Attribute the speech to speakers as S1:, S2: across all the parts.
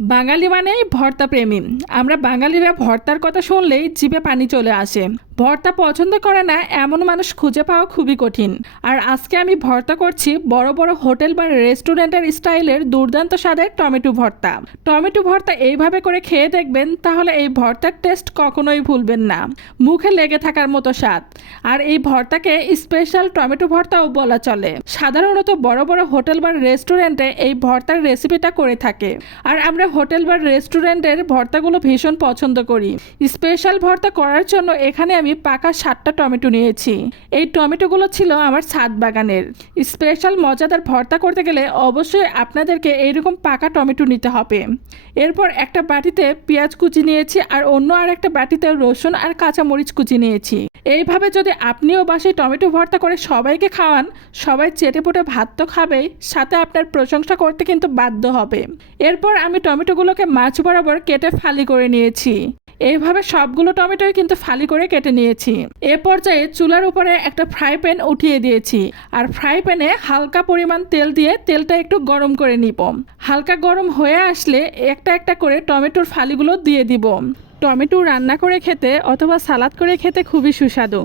S1: বাঙালি মানেই ভর্তা প্রেমী। আমরা বাঙালিরা ভর্তার কথা শুনলেই জিভে পানি চলে আসে। ভর্তা পছন্দ করে না, এমন মানুষ খুঁজে পাওয়া খুবই কঠিন। আর আজকে আমি ভর্তা করছি বড় বড় হোটেল বা রেস্টুরেন্টের স্টাইলের দুর্দান্ত স্বাদের টমেটো ভর্তা। টমেটো ভর্তা এইভাবে করে খেয়ে দেখবেন, তাহলে এই ভর্তার টেস্ট কখনোই ভুলবেন না। মুখে লেগে থাকার মতো স্বাদ। আর এই ভর্তাকে স্পেশাল টমেটো ভর্তাও বলা চলে। সাধারণত বড় বড় হোটেল বা রেস্টুরেন্টে এই ভর্তার রেসিপিটা করে থাকে। আর আমরা হোটেল বা রেস্টুরেন্টের ভর্তাগুলো ভীষণ পছন্দ করি। স্পেশাল ভর্তা করার জন্য এখানে আমি পাকা সাতটা টমেটো নিয়েছি। এই টমেটোগুলো ছিল আমার ছাদ বাগানের। স্পেশাল মজাদার ভর্তা করতে গেলে অবশ্যই আপনাদেরকে এইরকম পাকা টমেটো নিতে হবে। এরপর একটা বাটিতে পেঁয়াজ কুচি নিয়েছি আর অন্য আর একটা বাটিতে রসুন আর কাঁচামরিচ কুচি নিয়েছি। এইভাবে যদি আপনিও বাসায় টমেটো ভর্তা করে সবাইকে খাওয়ান, সবাই চেটে পুটে ভাত তো খাবেই, সাথে আপনার প্রশংসা করতে কিন্তু বাধ্য হবে। এরপর আমি টমেটোগুলোকে মাছ বরাবর কেটে ফালি করে নিয়েছি। এইভাবে সবগুলো টমেটোই কিন্তু ফালি করে কেটে নিয়েছি। এ পর্যায়ে চুলার উপরে একটা ফ্রাই প্যান উঠিয়ে দিয়েছি আর ফ্রাই প্যানে হালকা পরিমাণ তেল দিয়ে তেলটা একটু গরম করে নিব। হালকা গরম হয়ে আসলে একটা একটা করে টমেটোর ফালিগুলো দিয়ে দিব। টমেটো রান্না করে খেতে অথবা সালাদ করে খেতে খুবই সুস্বাদু।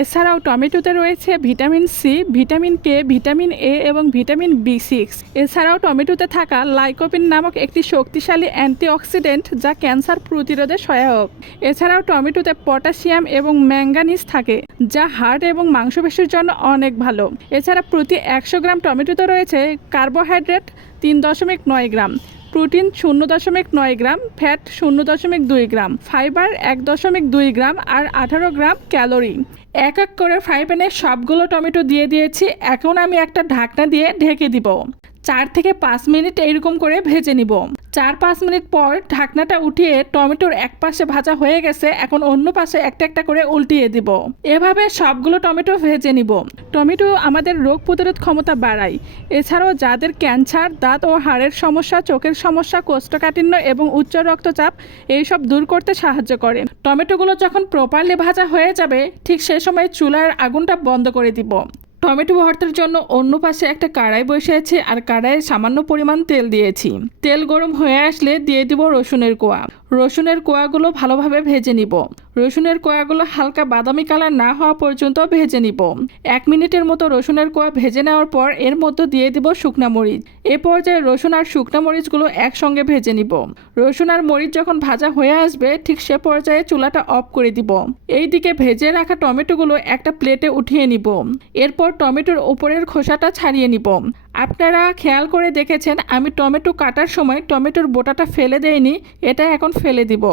S1: এছাড়াও টমেটোতে রয়েছে vitamin C, vitamin K, vitamin A এবং ভিটামিন বি সিক্স। এছাড়াও টমেটোতে থাকা লাইকোপিন নামক একটি শক্তিশালী অ্যান্টিঅক্সিডেন্ট যা ক্যান্সার প্রতিরোধে সহায়ক। এছাড়াও টমেটোতে পটাশিয়াম এবং ম্যাঙ্গানিজ থাকে, যা হার্ট এবং মাংসপেশির জন্য অনেক ভালো। এছাড়া প্রতি একশো গ্রাম টমেটোতে রয়েছে কার্বোহাইড্রেট তিন দশমিক নয় গ্রাম। প্রোটিন শূন্য দশমিক নয় গ্রাম, ফ্যাট শূন্য দশমিক দুই গ্রাম, ফাইবার এক দশমিক দুই গ্রাম আর আঠারো গ্রাম ক্যালোরি। এক এক করে ফ্রাই প্যানে সবগুলো টমেটো দিয়ে দিয়েছি, এখন আমি একটা ঢাকনা দিয়ে ঢেকে দিব। চার থেকে পাঁচ মিনিট এইরকম করে ভেজে নিব। চার পাঁচ মিনিট পর ঢাকনাটা উঠিয়ে টমেটোর এক পাশে ভাজা হয়ে গেছে, এখন অন্য পাশে একটা একটা করে উল্টিয়ে দিব। এভাবে সবগুলো টমেটো ভেজে নিব। টমেটো আমাদের রোগ প্রতিরোধ ক্ষমতা বাড়ায়। এছাড়াও যাদের ক্যান্সার, দাঁত ও হাড়ের সমস্যা, চোখের সমস্যা, কোষ্ঠকাঠিন্য এবং উচ্চ রক্তচাপ, এইসব দূর করতে সাহায্য করে। টমেটোগুলো যখন প্রপারলি ভাজা হয়ে যাবে, ঠিক সে সময় চুলার আগুনটা বন্ধ করে দিব। টমেটো ভর্তার জন্য অন্য পাশে একটা কড়াই বসিয়েছি আর কাড়াইয়ে সামান্য পরিমাণ তেল দিয়েছি। তেল গরম হয়ে আসলে দিয়ে দিব রসুনের কোয়া। রসুনের কোয়াগুলো ভালোভাবে ভেজে নিব। রসুনের কোয়াগুলো হালকা বাদামি কালার না হওয়া পর্যন্ত ভেজে নিব। এক মিনিটের মতো রসুনের কোয়া ভেজে নেওয়ার পর এর মধ্যে দিয়ে দিব শুকনা মরিচ। এ পর্যায়ে রসুন আর শুকনা মরিচগুলো একসঙ্গে ভেজে নিব। রসুন আর মরিচ যখন ভাজা হয়ে আসবে, ঠিক সে পর্যায়ে চুলাটা অফ করে দিব। এইদিকে ভেজে রাখা টমেটোগুলো একটা প্লেটে উঠিয়ে নিব। এরপর টমেটোর ওপরের খোসাটা ছাড়িয়ে নিব। আপনারা খেয়াল করে দেখেছেন, আমি টমেটো কাটার সময় টমেটোর বোটাটা ফেলে দেইনি, এটা এখন ফেলে দিব।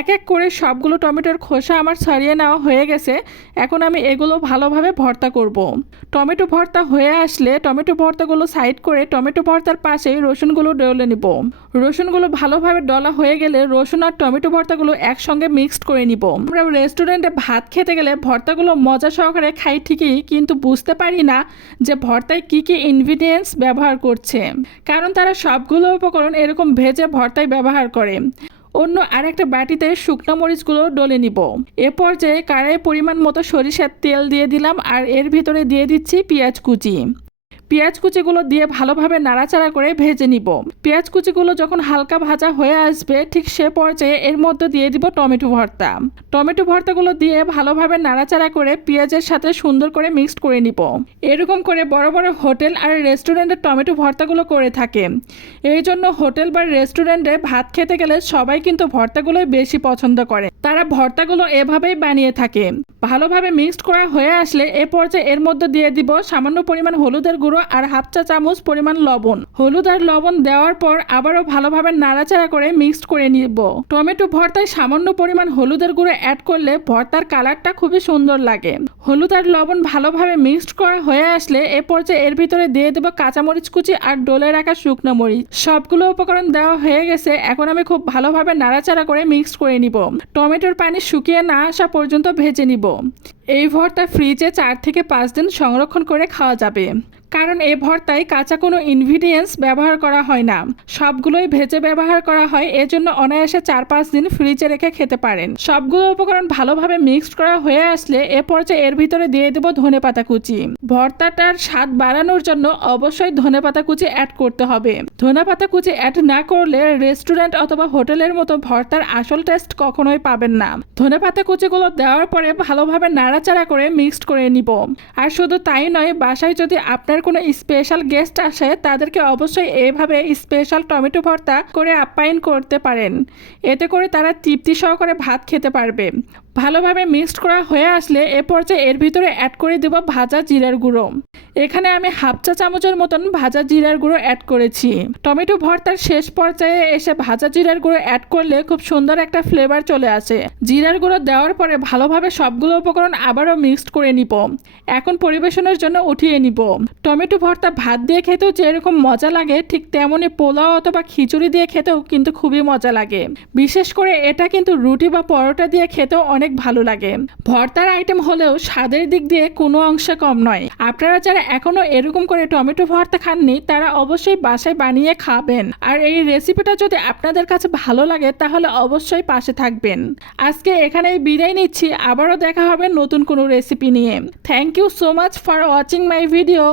S1: এক এক করে সবগুলো টমেটোর খোসা আমার ছাড়িয়ে নেওয়া হয়ে গেছে, এখন আমি এগুলো ভালোভাবে ভর্তা করব। টমেটো ভর্তা হয়ে আসলে টমেটো ভর্তাগুলো সাইড করে টমেটো ভর্তার পাশেই রসুনগুলো ডলে নিব। রসুনগুলো ভালোভাবে ডলা হয়ে গেলে রসুন আর টমেটো ভর্তাগুলো একসঙ্গে মিক্সড করে নিব। আমরা রেস্টুরেন্টে ভাত খেতে গেলে ভর্তাগুলো মজা সহকারে খাই ঠিকই, কিন্তু বুঝতে পারি না যে ভর্তায় কী কী ইনগ্রিডিয়েন্টস ব্যবহার করছে। কারণ তারা সবগুলো উপকরণ এরকম ভেজে ভর্তায় ব্যবহার করে। অন্য আরেকটা বাটিতে শুকনো মরিচগুলো ডলে নিব। এ পর্যায়ে কাড়াই পরিমাণ মতো সরিষার তেল দিয়ে দিলাম আর এর ভিতরে দিয়ে দিচ্ছি পেঁয়াজ কুচি। পেঁয়াজ কুচিগুলো দিয়ে ভালোভাবে নাড়াচাড়া করে ভেজে নিব। পেঁয়াজ কুচিগুলো যখন হালকা ভাজা হয়ে আসবে, ঠিক সে পর্যায়ে এর মধ্যে দিয়ে দিব টমেটো ভর্তা। টমেটো ভর্তাগুলো দিয়ে ভালোভাবে নাড়াচাড়া করে পেঁয়াজের সাথে সুন্দর করে মিক্সড করে নিব। এরকম করে বড় বড় হোটেল আর রেস্টুরেন্টে টমেটো ভর্তাগুলো করে থাকে। এই জন্য হোটেল বা রেস্টুরেন্টে ভাত খেতে গেলে সবাই কিন্তু ভর্তাগুলোই বেশি পছন্দ করে। তারা ভর্তাগুলো এভাবেই বানিয়ে থাকে। ভালোভাবে মিক্সড করা হয়ে আসলে এ পর্যায়ে এর মধ্যে দিয়ে দিব সামান্য পরিমাণ হলুদের গুঁড়ো আর হাফ চা চামচ পরিমাণ লবণ। হলুদ আর লবণ দেওয়ার পর আবারও ভালোভাবে নাড়াচাড়া করে মিক্সড করে নিব। টমেটো ভর্তায় সামান্য পরিমাণ হলুদের গুঁড়ো অ্যাড করলে ভর্তার কালারটা খুবই সুন্দর লাগে। হলুদ আর লবণ ভালোভাবে মিক্সড করা হয়ে আসলে এ পর্যায়ে এর ভিতরে দিয়ে দেবো কাঁচামরিচ কুচি আর ডোলে রাখা শুকনো মরিচ। সবগুলো উপকরণ দেওয়া হয়ে গেছে, এখন আমি খুব ভালোভাবে নাড়াচাড়া করে মিক্সড করে নিব। টমেটোর পানি শুকিয়ে না আসা পর্যন্ত ভেজে নিব। এই ভর্তা ফ্রিজে চার থেকে পাঁচ দিন সংরক্ষণ করে খাওয়া যাবে। কারণ এই ভর্তায় কাঁচা কোনো ইনগ্রিডিয়েন্টস ব্যবহার করা হয় না। সবগুলোই ভেজে ব্যবহার করা হয়, এজন্য অনায়াসে চার পাঁচ দিন ফ্রিজে রেখে খেতে পারেন। সবগুলো উপকরণ ভালোভাবে মিক্সড করা হয়ে আসলে এ পর্যায়ে এর ভিতরে দিয়ে দেবো ধনে পাতা কুচি। ভর্তাটার স্বাদ বাড়ানোর জন্য অবশ্যই ধনে পাতা কুচি অ্যাড করতে হবে। ধনে পাতা কুচি অ্যাড না করলে রেস্টুরেন্ট অথবা হোটেলের মতো ভর্তার আসল টেস্ট কখনোই পাবেন না। ধনে পাতা কুচিগুলো দেওয়ার পরে ভালোভাবে নাড়াচাড়া করে মিক্সড করে নিব। আর শুধু তাই নয়, বাসায় যদি আপনার কোনো স্পেশাল গেস্ট আসে, তাদেরকে অবশ্যই এইভাবে স্পেশাল টমেটো ভর্তা করে আপ্যায়ন করতে পারেন। এতে করে তারা তৃপ্তি সহকারে ভাত খেতে পারবে। ভালোভাবে মিক্সড করা হয়ে আসলে এ পর্যায়ে এর ভিতরে অ্যাড করে দেব ভাজা জিরার গুঁড়ো। এখানে আমি হাফ চা চামচের মতন ভাজা জিরার গুঁড়ো অ্যাড করেছি। টমেটো ভর্তার শেষ পর্যায়ে এসে ভাজা জিরার গুঁড়ো অ্যাড করলে খুব সুন্দর একটা ফ্লেভার চলে আসে। জিরার গুঁড়ো দেওয়ার পরে ভালোভাবে সবগুলো উপকরণ আবারও মিক্সড করে নিব। এখন পরিবেশনের জন্য উঠিয়ে নিব। টমেটো ভর্তা ভাত দিয়ে খেতেও যেরকম মজা লাগে, ঠিক তেমনই পোলাও অথবা খিচুড়ি দিয়ে খেতেও কিন্তু খুবই মজা লাগে। বিশেষ করে এটা কিন্তু রুটি বা পরোটা দিয়ে খেতেও অনেক ভালো লাগে। ভর্তার আইটেম হলেও স্বাদের দিক দিয়ে কোনো অংশে কম নয়। আপনারা যারা এখনও এরকম করে টমেটো ভর্তা খাননি, তারা অবশ্যই বাসায় বানিয়ে খাবেন। আর এই রেসিপিটা যদি আপনাদের কাছে ভালো লাগে, তাহলে অবশ্যই পাশে থাকবেন। আজকে এখানেই বিদায় নিচ্ছি। আবারও দেখা হবে নতুন কোনো রেসিপি নিয়ে। Thank you so much for watching my video